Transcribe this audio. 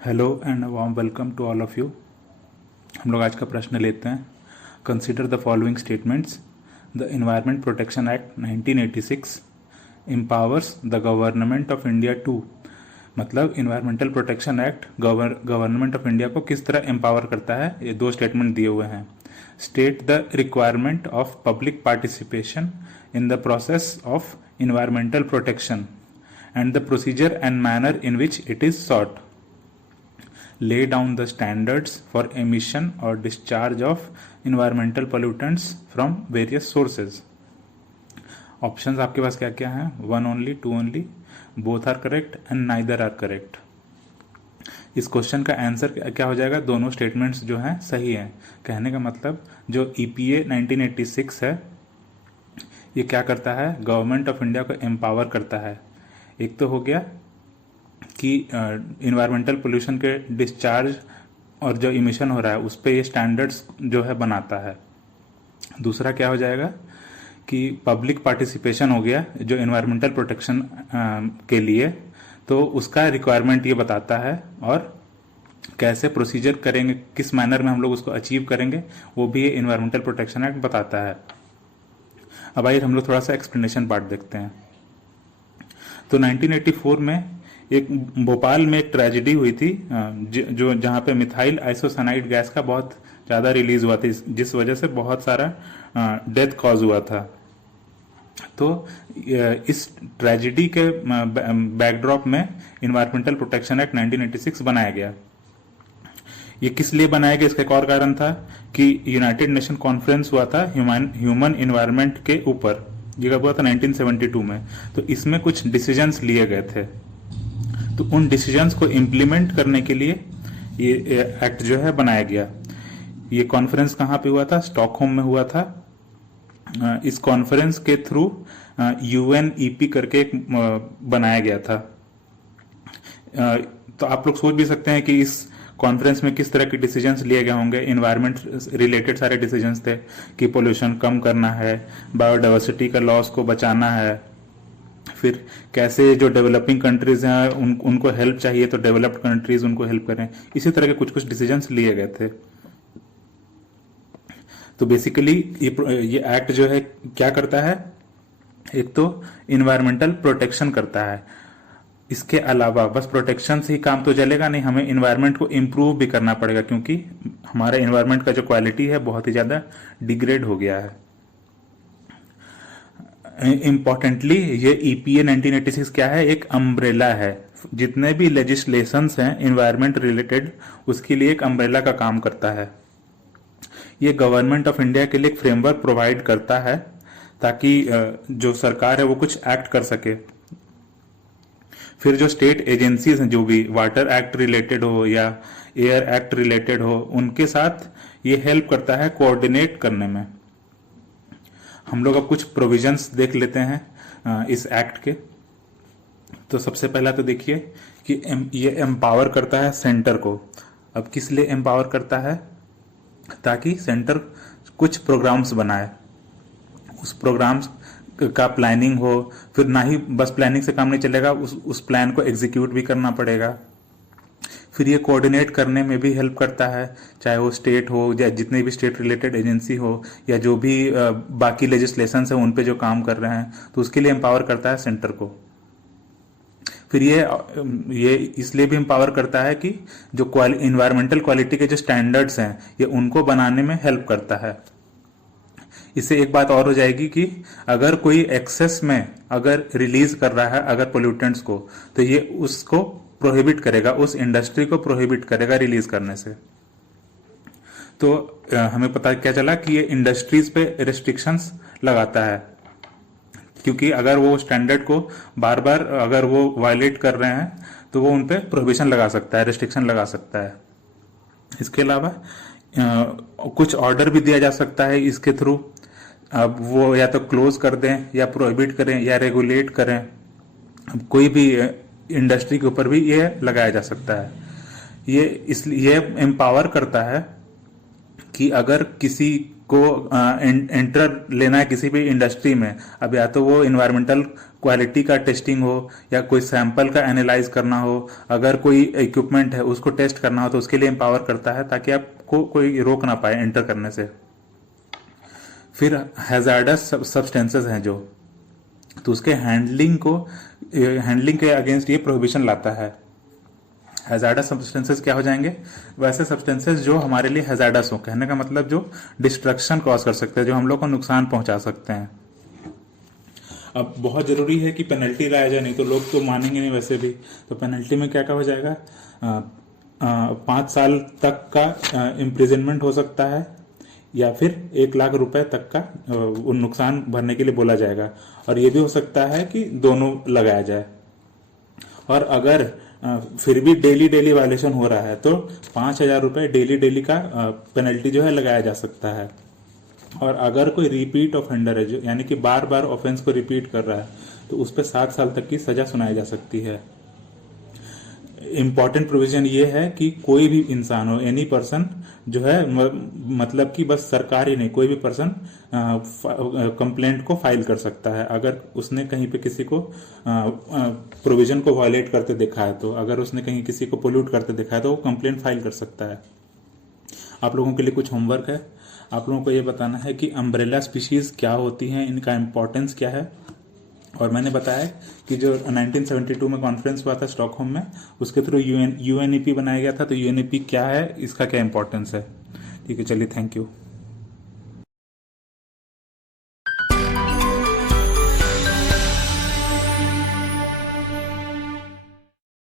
Hello and warm welcome to all of you. हम लोग आज का प्रश्न लेते हैं। Consider the following statements. The environment protection act 1986 empowers the government of India to, मतलब environmental protection act government of India को किस तरह एम्पावर करता है, ये दो स्टेटमेंट दिए हुए हैं। State the requirement of public participation in the process of environmental protection and the procedure and manner in which it is sought. Lay down the standards for emission or discharge of environmental pollutants from various sources. Options आपके पास क्या क्या हैं? One only, two only, both are correct and neither are correct. इस question का answer क्या हो जाएगा? दोनों स्टेटमेंट्स जो हैं सही हैं। कहने का मतलब जो EPA 1986 है ये क्या करता है? गवर्नमेंट ऑफ इंडिया को एम्पावर करता है। एक तो हो गया कि इन्वायरमेंटल पोल्यूशन के डिस्चार्ज और जो इमिशन हो रहा है उस पर ये स्टैंडर्ड्स जो है बनाता है। दूसरा क्या हो जाएगा कि पब्लिक पार्टिसिपेशन हो गया जो इन्वायरमेंटल प्रोटेक्शन के लिए, तो उसका रिक्वायरमेंट ये बताता है और कैसे प्रोसीजर करेंगे, किस मैनर में हम लोग उसको अचीव करेंगे, वो भी ये इन्वायरमेंटल प्रोटेक्शन एक्ट बताता है। अब आइए हम लोग थोड़ा सा एक्सप्लेनेशन पार्ट देखते हैं। तो 1984 में एक भोपाल में एक ट्रेजेडी हुई थी जो जहाँ पे मिथाइल आइसोसाइनाइड गैस का बहुत ज़्यादा रिलीज हुआ था, जिस वजह से बहुत सारा डेथ कॉज हुआ था। तो इस ट्रेजेडी के बैकड्रॉप में इन्वायरमेंटल प्रोटेक्शन एक्ट 1986 बनाया गया। ये किस लिए बनाया गया? इसका एक और कारण था कि यूनाइटेड नेशन कॉन्फ्रेंस हुआ था ह्यूमन इन्वायरमेंट के ऊपर, ये कब हुआ था? 1972 में। तो इसमें कुछ डिसीजंस लिए गए थे, तो उन डिसीजंस को इम्प्लीमेंट करने के लिए ये एक्ट जो है बनाया गया। ये कॉन्फ्रेंस कहाँ पे हुआ था? स्टॉकहोम में हुआ था। इस कॉन्फ्रेंस के थ्रू UNEP करके एक बनाया गया था। तो आप लोग सोच भी सकते हैं कि इस कॉन्फ्रेंस में किस तरह के डिसीजंस लिए गए होंगे। इन्वायरमेंट रिलेटेड सारे डिसीजंस थे कि पोल्यूशन कम करना है, बायोडाइवर्सिटी का लॉस को बचाना है, फिर कैसे जो डेवलपिंग कंट्रीज हैं उनको हेल्प चाहिए तो डेवलप्ड कंट्रीज उनको हेल्प करें। इसी तरह के कुछ कुछ डिसीजंस लिए गए थे। तो बेसिकली ये एक्ट जो है क्या करता है? एक तो इन्वायरमेंटल प्रोटेक्शन करता है। इसके अलावा बस प्रोटेक्शन से ही काम तो चलेगा नहीं, हमें इन्वायरमेंट को इम्प्रूव भी करना पड़ेगा, क्योंकि हमारा इन्वायरमेंट का जो क्वालिटी है बहुत ही ज्यादा डिग्रेड हो गया है। इम्पॉर्टेंटली ये EPA 1986 क्या है? एक अम्ब्रेला है। जितने भी लेजिस्लेशंस हैं इन्वायरमेंट रिलेटेड, उसके लिए एक अम्ब्रेला का काम करता है। ये गवर्नमेंट ऑफ इंडिया के लिए एक फ्रेमवर्क प्रोवाइड करता है ताकि जो सरकार है वो कुछ एक्ट कर सके। फिर जो स्टेट एजेंसीज हैं, जो भी वाटर एक्ट रिलेटेड हो या एयर एक्ट रिलेटेड हो, उनके साथ ये हेल्प करता है कोऑर्डिनेट करने में। हम लोग अब कुछ प्रोविजंस देख लेते हैं इस एक्ट के। तो सबसे पहला तो देखिए कि ये एम्पावर करता है सेंटर को। अब किस लिए एम्पावर करता है? ताकि सेंटर कुछ प्रोग्राम्स बनाए, उस प्रोग्राम्स का प्लानिंग हो। फिर ना ही बस प्लानिंग से काम नहीं चलेगा, उस प्लान को एग्जीक्यूट भी करना पड़ेगा। फिर ये कोऑर्डिनेट करने में भी हेल्प करता है, चाहे वो स्टेट हो या जितने भी स्टेट रिलेटेड एजेंसी हो या जो भी बाकी लेजिस्लेशन है उन पे जो काम कर रहे हैं, तो उसके लिए एम्पावर करता है सेंटर को। फिर ये इसलिए भी एम्पावर करता है कि जो इन्वायरमेंटल क्वालिटी के जो स्टैंडर्ड्स हैं ये उनको बनाने में हेल्प करता है। इससे एक बात और हो जाएगी कि अगर कोई एक्सेस में अगर रिलीज कर रहा है अगर पोल्यूटेंट्स को, तो ये उसको प्रोहिबिट करेगा, उस इंडस्ट्री को प्रोहिबिट करेगा रिलीज करने से। तो हमें पता क्या चला कि ये इंडस्ट्रीज पे रेस्ट्रिक्शंस लगाता है, क्योंकि अगर वो स्टैंडर्ड को बार बार अगर वो वायलेट कर रहे हैं तो वो उन पे प्रोहिबिशन लगा सकता है, रेस्ट्रिक्शन लगा सकता है। इसके अलावा कुछ ऑर्डर भी दिया जा सकता है इसके थ्रू। अब वो या तो क्लोज कर दें या प्रोहिबिट करें या रेगुलेट करें। अब कोई भी इंडस्ट्री के ऊपर भी ये लगाया जा सकता है। ये इसलिए एम्पावर करता है कि अगर किसी को एंटर लेना है किसी भी इंडस्ट्री में, अब या तो वो इन्वायरमेंटल क्वालिटी का टेस्टिंग हो या कोई सैंपल का एनालाइज करना हो, अगर कोई इक्विपमेंट है उसको टेस्ट करना हो तो उसके लिए एम्पावर करता है ताकि आपको कोई रोक ना पाए एंटर करने से। फिर हैजार्डस सब्सटेंसेस हैं जो, तो उसके हैंडलिंग के अगेंस्ट ये प्रोहिबिशन लाता है। हैजार्डस सब्सटेंसेस क्या हो जाएंगे? वैसे सब्सटेंसेस जो हमारे लिए हैजार्डस हो, कहने का मतलब जो डिस्ट्रक्शन कॉज कर सकते हैं, जो हम लोग को नुकसान पहुंचा सकते हैं। अब बहुत जरूरी है कि पेनल्टी लाया जाए, नहीं तो लोग तो मानेंगे नहीं वैसे भी। तो पेनल्टी में क्या क्या हो जाएगा? 5 साल तक का इम्प्रिजनमेंट हो सकता है, या फिर 1 लाख रुपए तक का नुकसान भरने के लिए बोला जाएगा। और ये भी हो सकता है कि दोनों लगाया जाए। और अगर फिर भी डेली डेली वायलेशन हो रहा है तो 5,000 रुपए डेली का पेनल्टी जो है लगाया जा सकता है। और अगर कोई रिपीट ऑफेंडर है, जो यानी कि बार बार ऑफेंस को रिपीट कर रहा है, तो उस पर 7 साल तक की सजा सुनाई जा सकती है। इम्पॉर्टेंट प्रोविजन ये है कि कोई भी इंसान हो, एनी पर्सन जो है, मतलब कि बस सरकार ही नहीं, कोई भी पर्सन कंप्लेंट को फाइल कर सकता है अगर उसने कहीं पे किसी को प्रोविजन को वायलेट करते देखा है। तो अगर उसने कहीं किसी को पोल्यूट करते देखा है तो वो कंप्लेंट फाइल कर सकता है। आप लोगों के लिए कुछ होमवर्क है। आप लोगों को ये बताना है कि अम्ब्रेला स्पीशीज क्या होती हैं, इनका इम्पोर्टेंस क्या है। और मैंने बताया कि जो 1972 में कॉन्फ्रेंस हुआ था स्टॉकहोम में, उसके थ्रू यूएनईपी बनाया गया था। तो यूएनईपी क्या है, इसका क्या इंपॉर्टेंस है। ठीक है, चलिए, थैंक यू।